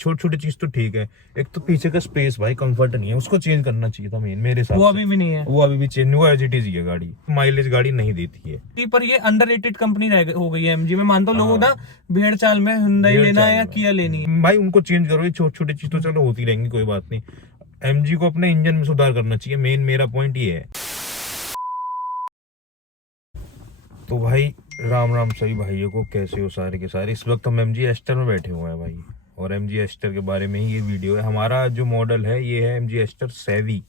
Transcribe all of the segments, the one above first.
छोटी छोटी चीज तो ठीक है, एक तो पीछे का स्पेस भाई कंफर्ट नहीं है, उसको चेंज करना चाहिए था मेरे हिसाब से। वो अभी भी नहीं है, वो अभी भी चेंज हुआ, एज इट इज है गाड़ी, माइलेज गाड़ी नहीं देती है। पर ये अंडररेटेड कंपनी हो गई है एमजी में। मानता हूँ लोगों ना भेड़ चाल में हुंडई डेढ़ लेना है साल या में। किया लेनी है, भाई उनको चेंज करो, ये छोटी छोटी चीज तो चलो होती रहेंगी, कोई बात नहीं। एमजी को अपने इंजन में सुधार करना चाहिए, मेन मेरा पॉइंट ये है। तो भाई राम राम सभी भाइयों को, कैसे हो सारे के सारे। इस वक्त हम एमजी एस्टर में बैठे हुए हैं भाई, और एमजी एस्टर के बारे में ही ये वीडियो है। हमारा जो मॉडल है ये है एमजी एस्टर सेवी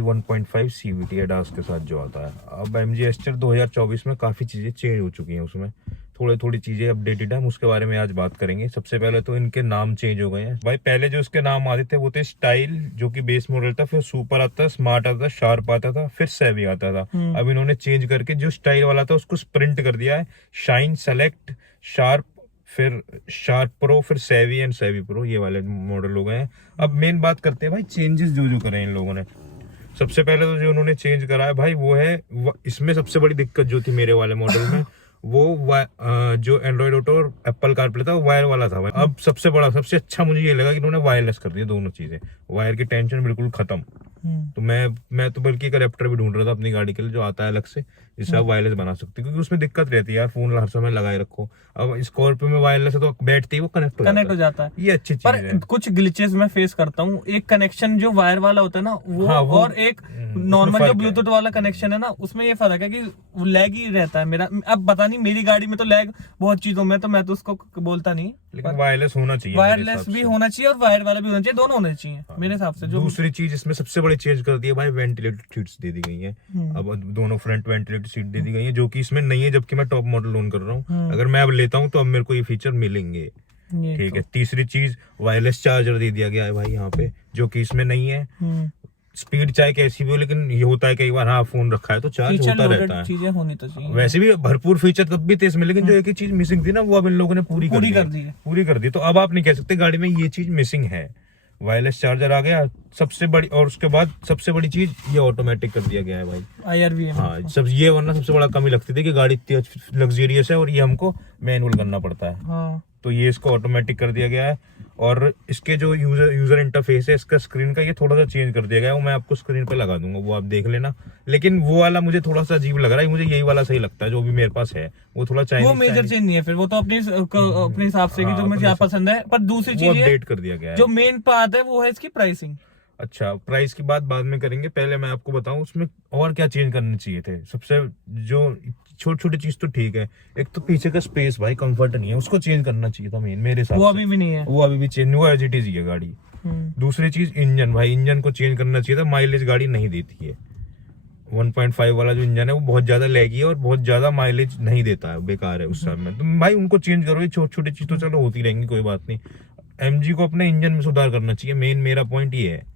1.5 सीवीटी एडास के साथ जो आता है। अब एमजी एस्टर 2024 में काफ़ी चीज़ें चेंज हो चुकी हैं, उसमें थोड़ी चीज़ें अपडेटेड है, हम उसके बारे में आज बात करेंगे। सबसे पहले तो इनके नाम चेंज हो गए हैं भाई। पहले जो इसके नाम आते थे वो थे स्टाइल, जो कि बेस मॉडल था, फिर सुपर आता था, स्मार्ट आता था, शार्प आता था, फिर सेवी आता था। अब इन्होंने चेंज करके जो स्टाइल वाला था उसको स्प्रिंट कर दिया है, शाइन, सेलेक्ट, शार्प, फिर शार्प प्रो, फिर सेवी एंड सेवी प्रो, ये वाले मॉडल हो गए हैं। अब मेन बात करते हैं भाई चेंजेस जो करे इन लोगों ने। सबसे पहले तो जो उन्होंने चेंज करा है भाई वो है इसमें सबसे बड़ी दिक्कत जो थी मेरे वाले मॉडल में वो जो एंड्रॉइड ऑटो और एप्पल कारप्ले था वो वायर वाला था भाई। अब सबसे अच्छा मुझे ये लगा कि इन्होंने वायरलेस कर दिया दोनों चीजें, वायर की टेंशन बिल्कुल खत्म। तो मैं तो बल्कि एक अडेप्टर भी ढूंढ रहा था अपनी गाड़ी के लिए जो आता है अलग से, जिससे आप वायरलेस बना सकते हो, क्योंकि उसमें दिक्कत रहती है यार, फोन हर समय लगाए रखो। अब स्कॉर्पियो में वायरलेस है तो बैठते ही वो कनेक्ट हो जाता है। ये अच्छी चीज है। कुछ ग्लिचेस मैं फेस करता हूँ। एक कनेक्शन जो वायर वाला होता है ना वो, हाँ, और एक नॉर्मल जो ब्लूटूथ वाला कनेक्शन है ना, उसमें ये फर्क है कि लैग ही रहता है मेरा। अब पता नहीं, मेरी गाड़ी में तो लैग बहुत चीजों में, तो मैं तो उसको बोलता नहीं, लेकिन वायरलेस होना चाहिए, वायरलेस भी होना चाहिए और वायर वाला भी होना चाहिए, दोनों होने चाहिए मेरे हिसाब से। जो दूसरी चीज इसमें सबसे बड़ी चेंज कर दी है भाई, वेंटिलेटेड सीट्स दे दी गई है। अब दोनों फ्रंट वेंटिलेटेड सीट दे दी गई है, जो कि इसमें नहीं है, जबकि मैं टॉप मॉडल ओन कर रहा हूँ। अगर मैं अब लेता हूँ तो अब मेरे को ये फीचर मिलेंगे, ठीक है। तीसरी चीज वायरलेस चार्जर दे दिया गया है भाई यहाँ पे, जो कि इसमें नहीं है। स्पीड चाहे कैसी भी हो, लेकिन ये होता है कई बार, हाँ फोन रखा है तो चार्ज होता रहता है, चीजें होनी तो चाहिए। वैसे भी भरपूर फीचर तब भी थे इसमें, लेकिन जो एक ही चीज मिसिंग थी ना वो अब इन लोगों ने पूरी कर दी। तो अब आप नहीं कह सकते गाड़ी में ये चीज मिसिंग है। वायरलेस चार्जर आ गया सबसे बड़ी, और उसके बाद सबसे बड़ी चीज ये ऑटोमेटिक कर दिया गया है भाई, IRV है। हाँ सब ये, वरना सबसे बड़ा कमी लगती थी कि गाड़ी इतनी लग्जरियस है और ये हमको मैनुअल करना पड़ता है। हाँ। तो ये इसको ऑटोमेटिक कर दिया गया है। और इसके जो यूजर इंटरफेस है इसका स्क्रीन का, ये थोड़ा सा चेंज कर दिया गया है, वो मैं आपको स्क्रीन पे लगा दूंगा, वो आप देख लेना। लेकिन वो वाला मुझे थोड़ा सा अजीब लग रहा है, मुझे यही वाला सही लगता है जो भी मेरे पास है, वो थोड़ा चाइनीज, वो मेजर चेंज नहीं है, फिर वो तो अपने हिसाब से कि जो मुझे पसंद है। पर दूसरी चीज अपडेट कर दिया गया है। जो मेन बात है वो है इसकी प्राइसिंग। अच्छा, प्राइस की बात बाद में करेंगे, पहले मैं आपको बताऊं उसमें और क्या चेंज करने चाहिए थे। सबसे जो छोटी छोटी चीज तो ठीक है, एक तो पीछे का स्पेस भाई कंफर्ट नहीं है, उसको चेंज करना चाहिए था मेरे हिसाब से। वो अभी भी नहीं है, वो अभी भी चेंज हुआ, एज इट इज है गाड़ी। दूसरी चीज इंजन भाई, इंजन को चेंज करना चाहिए था, माइलेज गाड़ी नहीं देती है। 1.5 वाला जो इंजन है वो बहुत ज्यादा लैगी है और बहुत ज्यादा माइलेज नहीं देता है, बेकार है उस समय। तो भाई उनको चेंज करो, ये छोटी छोटी चीज तो चलो होती रहेंगी, कोई बात नहीं। एमजी को अपने इंजन में सुधार करना चाहिए, मेन मेरा पॉइंट ये है।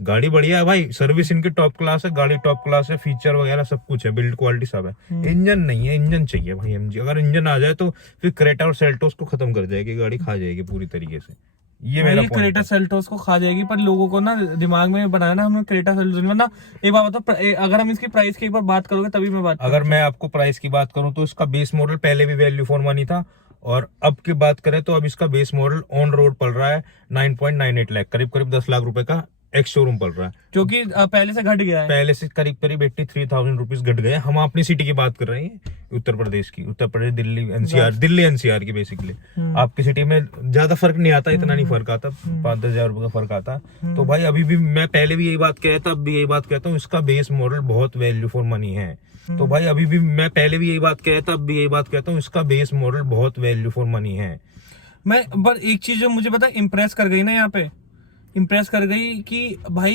गाड़ी बढ़िया है भाई, सर्विस इनकी टॉप क्लास है, गाड़ी टॉप क्लास है, फीचर वगैरह सब कुछ है, बिल्ड क्वालिटी सब है। इंजन नहीं है, इंजन चाहिए भाई एमजी। अगर इंजन आ जाए तो फिर क्रेटा और सेल्टोस को खत्म कर जाएगी गाड़ी, खा जाएगी पूरी तरीके से। ये मेरा क्रेटा सेल्टोस को खा जाएगी, पर लोगों को ना दिमाग में बनाया ना हमने क्रेटा सेल्टोस, वरना एक बात बताओ, अगर हम इसकी प्राइस की एक बार बात करोगे तभी मैं बात अगर मैं आपको प्राइस की बात करूं तो इसका बेस मॉडल पहले भी वैल्यू फॉर मनी था, और अब की बात करें तो अब इसका बेस मॉडल ऑन रोड पड़ रहा है 9.98 लाख, करीब 10 लाख रुपए का एक्स शोरूम पड़ रहा है, जो कि पहले से घट गया है। पहले से करीब 83,000 रुपीज घट गए। हम अपनी सिटी की बात कर रहे हैं, उत्तर प्रदेश की, उत्तर प्रदेश, दिल्ली एनसीआर की बेसिकली। आपकी सिटी में ज्यादा फर्क नहीं आता, इतना नहीं फर्क आता, 5-10 हजार रुपए का फर्क आता। तो भाई अभी भी मैं पहले भी यही बात कह रहा था, अब भी यही बात कहता हूँ, इसका बेस मॉडल बहुत वैल्यू फॉर मनी है। तो भाई अभी भी मैं पहले भी यही बात कह रहा था, अब भी यही बात कहता हूँ, इसका बेस मॉडल बहुत वैल्यू फॉर मनी है। मैं पर एक चीज जो मुझे पता इम्प्रेस कर गई ना, यहाँ पे इम्प्रेस कर गई कि भाई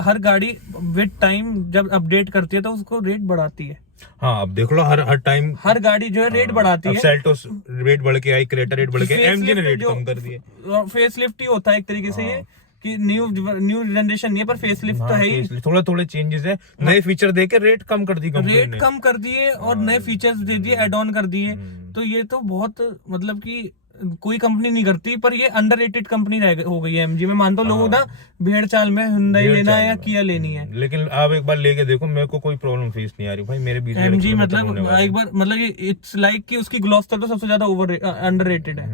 हर गाड़ी विद टाइम जब अपडेट करती है तो उसको रेट बढ़ाती है। हाँ, अब देख लो हर टाइम हर गाड़ी जो है रेट बढ़ाती है। सेल्टोस रेट बढ़ के आई, क्रेटा रेट बढ़ के, एमजी ने रेट कम कर दिए। फेस लिफ्ट ही होता है एक तरीके से ये, कि न्यू जनरेशन नहीं है, पर फेस लिफ्ट तो है ही। थोड़े चेंजेस है, नए फीचर देके रेट कम कर दी कंपनी ने, रेट कम कर दिए और नए फीचर्स दे दिए, एड ऑन कर दिए। तो ये तो बहुत मतलब कि कोई कंपनी नहीं करती, पर ये अंडररेटेड कंपनी हो गई है एमजी। मैं मानता हूँ लोगों ना भेड़ चाल में हुंडई लेना है या किया लेनी है, लेकिन आप एक बार लेके देखो, मेरे को कोई प्रॉब्लम फेस नहीं आ रही भाई। मेरे 20 एमजी मतलब एक बार मतलब इट्स लाइक कि उसकी ग्लॉस्टर तो सबसे ज्यादा अंडररेटेड है।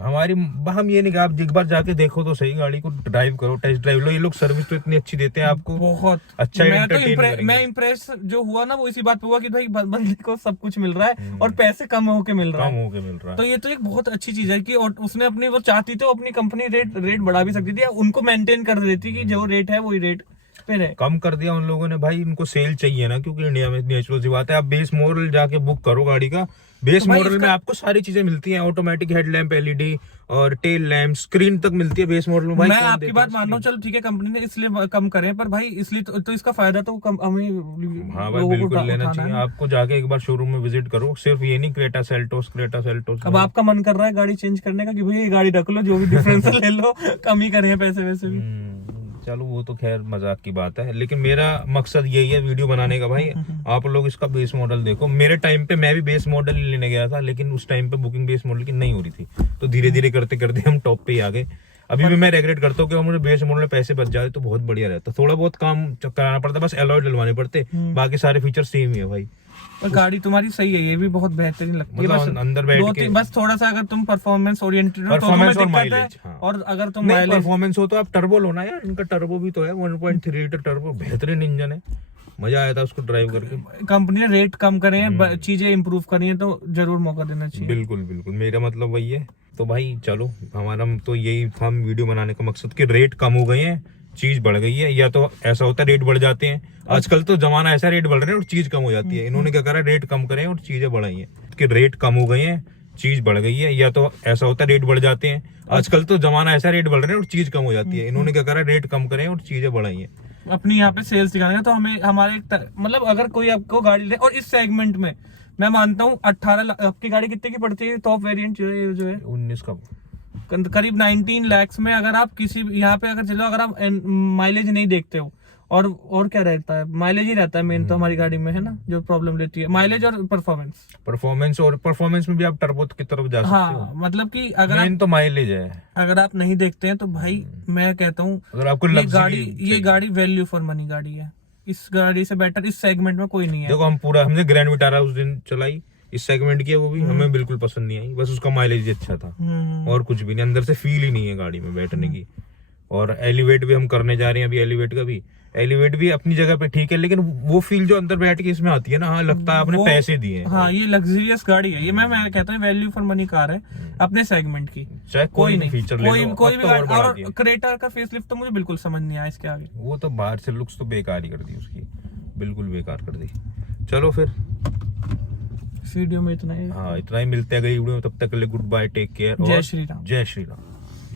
हमारी हम ये नहीं कहा, आप एक बार जाके देखो तो सही, गाड़ी को ड्राइव करो, टेस्ट ड्राइव लो। ये लोग सर्विस तो इतनी अच्छी देते हैं आपको, बहुत अच्छा मैं तो entertain करेंगे। मैं इम्प्रेस जो हुआ ना वो इसी बात पे हुआ कि भाई बंदे को सब कुछ मिल रहा है और पैसे कम होके मिल रहा कम है। होके मिल रहा तो है। ये तो एक बहुत अच्छी चीज है कि और उसने अपनी वो चाहती तो अपनी कंपनी रेट बढ़ा भी सकती थी, उनको मेंटेन कर देती कि जो रेट है वही रेट पे रहे। कम कर दिया उन लोगों ने भाई, इनको सेल चाहिए ना, क्योंकि इंडिया में नेचुरल सी बात है। आप बेस मॉडल जाके बुक करो गाड़ी का, बेस तो भाई मॉडल में आपको सारी चीजें मिलती हैं, ऑटोमेटिक हेडलैम्प, एलईडी और टेल लैम्प, स्क्रीन तक मिलती है बेस मॉडल में। भाई मैं कौन आपकी देता बात है मान रहा हूँ, screen? चलो ठीक है कंपनी ने इसलिए कम करे, पर भाई इसलिए तो इसका फायदा तो हमें हाँ भाई लोगों को बिल्कुल लेना उठाना चाहिए। है ना। आपको जाके एक बार शोरूम में विजिट करो, सिर्फ ये नहीं क्रेटा सेल्टोस अब आपका मन कर रहा है गाड़ी चेंज करने का कि भाई ये गाड़ी रख लो, जो भी डिफरेंस ले लो, कम ही करें पैसे वैसे भी। चलो वो तो खैर मजाक की बात है, लेकिन मेरा मकसद यही है वीडियो बनाने का भाई। आप लोग इसका बेस मॉडल देखो। मेरे टाइम पे मैं भी बेस मॉडल ही लेने गया था, लेकिन उस टाइम पे बुकिंग बेस मॉडल की नहीं हो रही थी, तो धीरे धीरे करते करते हम टॉप पे ही आ गए। अभी भी मैं रेगरेट करता हूँ कि मुझे बेस मॉडल में पैसे बच जाते तो बहुत बढ़िया रहता। थोड़ा बहुत काम कराना पड़ता, बस अलॉय डलवाने पड़ते, बाकी सारे फीचर सेम ही है भाई। और गाड़ी तुम्हारी सही है, ये भी बहुत बेहतरीन लगती है। मतलब बस अंदर बैठ के बस थोड़ा सा अगर तुम परफॉर्मेंस ओरिएंटेड हो तो परफॉर्मेंस और तुम्हें दिक्कत माइलेज, है। हाँ। और अगर तुम नहीं माइलेज परफॉर्मेंस हो तो आप टर्बो लो ना यार, इनका टर्बो भी तो है 1.3 लीटर टर्बो, बेहतरीन इंजन है, मजा आया था उसको ड्राइव करके। कंपनी ने रेट कम करे हैं, चीजें इंप्रूव करी हैं, तो जरूर मौका देना चाहिए। बिल्कुल बिल्कुल, मेरा मतलब वही है। तो भाई चलो, हमारा तो यही था वीडियो बनाने का मकसद कि रेट कम हो गए हैं, चीज बढ़ गई है। या तो ऐसा होता है रेट बढ़ जाते हैं, आजकल तो जमाना ऐसा, रेट बढ़ रहे हैं और चीज कम हो जाती है। इन्होंने क्या करा, रेट कम करे और चीजें बढ़ाई हैं कि रेट कम हो गए हैं, चीज बढ़ गई है। या तो ऐसा होता है रेट बढ़ जाते हैं, आजकल तो जमाना ऐसा, रेट बढ़ रहे हैं और चीज कम हो जाती है। इन्होंने क्या करा, रेट कम करे और चीजें बढ़ाई हैं। अपनी यहाँ पे सेल्स दिखाने का, तो हमें हमारे मतलब अगर कोई आपको गाड़ी ले, और इस सेगमेंट में मैं मानता हूँ 18 लाख आपकी गाड़ी कितने की पड़ती है टॉप वेरिएंट जो है 19 का करीब 19 lakhs में। अगर आप किसी यहाँ पे अगर चलो, अगर आप माइलेज नहीं देखते हो, और क्या रहता है, माइलेज ही रहता है मेन तो हमारी गाड़ी में, है ना, जो प्रॉब्लम रहती है माइलेज और परफॉर्मेंस में भी आप टर्बो की तरफ जा सकते हो। हाँ मतलब कि अगर मेन तो माइलेज है। अगर आप नहीं देखते हैं तो भाई मैं कहता हूँ अगर आपको ये गाड़ी वैल्यू फॉर मनी गाड़ी है। इस गाड़ी से बेटर इस सेगमेंट में कोई नहीं है। देखो हमने ग्रैंड विटारा उस दिन चलाई, इस सेगमेंट की है, वो भी हमें बिल्कुल पसंद नहीं आई, बस उसका माइलेज ही अच्छा था और कुछ भी नहीं, अंदर से फील ही नहीं है गाड़ी में बैठने की। और एलिवेट भी हम करने जा रहे हैं अभी, एलिवेट भी अपनी जगह पे ठीक है, लेकिन वो फील जो अंदर बैठ के इसमें आती है ना, हाँ लगता है आपने पैसे दिए हैं। हाँ ये लग्जरियस गाड़ी है, ये मैं कहता हूँ वैल्यू फॉर मनी कार है अपने सेगमेंट की। चाहे कोई नहीं फीचर ले लो, कोई भी गाड़ी। और दिया। क्रेटा का फेसलिफ्ट तो मुझे बिल्कुल समझ नहीं आया इसके आगे, वो तो बाहर से लुक्स तो बेकार ही कर दी उसकी, बिल्कुल बेकार कर दी। चलो फिर वीडियो में इतना ही। हाँ इतना ही, मिलते हैं अगली वीडियो में, तब तक के लिए गुड बाय, टेक केयर, जय श्री राम। जय श्री राम।